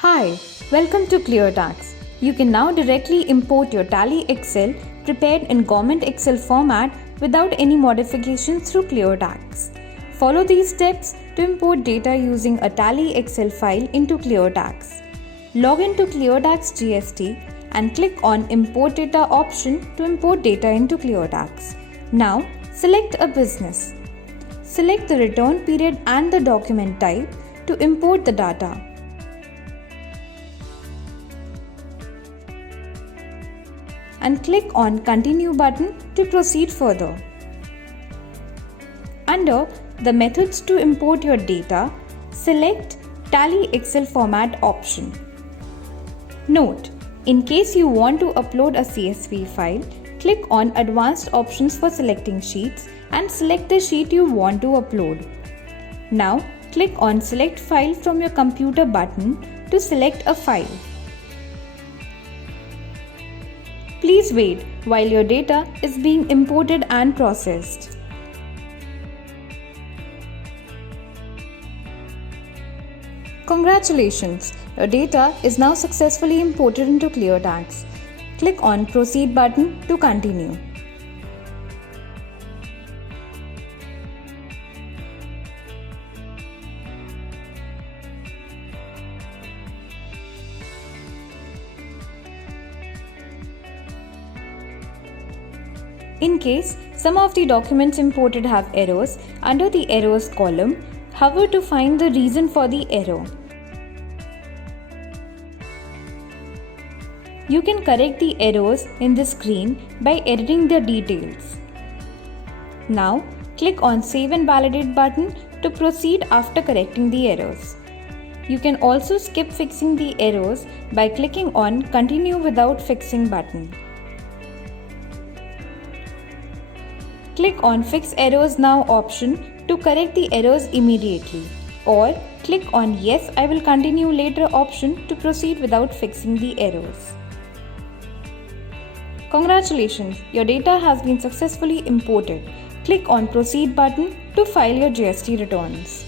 Hi, welcome to ClearTax. You can now directly import your Tally Excel prepared in Government Excel format without any modifications through ClearTax. Follow these steps to import data using a Tally Excel file into ClearTax. Log into ClearTax GST and click on Import Data option to import data into ClearTax. Now, select a business. Select the return period and the document type to import the data. And click on Continue button to proceed further. Under the Methods to import your data, select Tally Excel format option. Note: in case you want to upload a CSV file, click on Advanced options for selecting sheets and select the sheet you want to upload. Now, click on Select File from your computer button to select a file. Please wait while your data is being imported and processed. Congratulations! Your data is now successfully imported into ClearTax. Click on Proceed button to continue. In case some of the documents imported have errors, under the Errors column, hover to find the reason for the error. You can correct the errors in the screen by editing the details. Now, click on Save and Validate button to proceed after correcting the errors. You can also skip fixing the errors by clicking on Continue without fixing button. Click on Fix Errors Now option to correct the errors immediately, or click on Yes, I will continue later option to proceed without fixing the errors. Congratulations, your data has been successfully imported. Click on Proceed button to file your GST returns.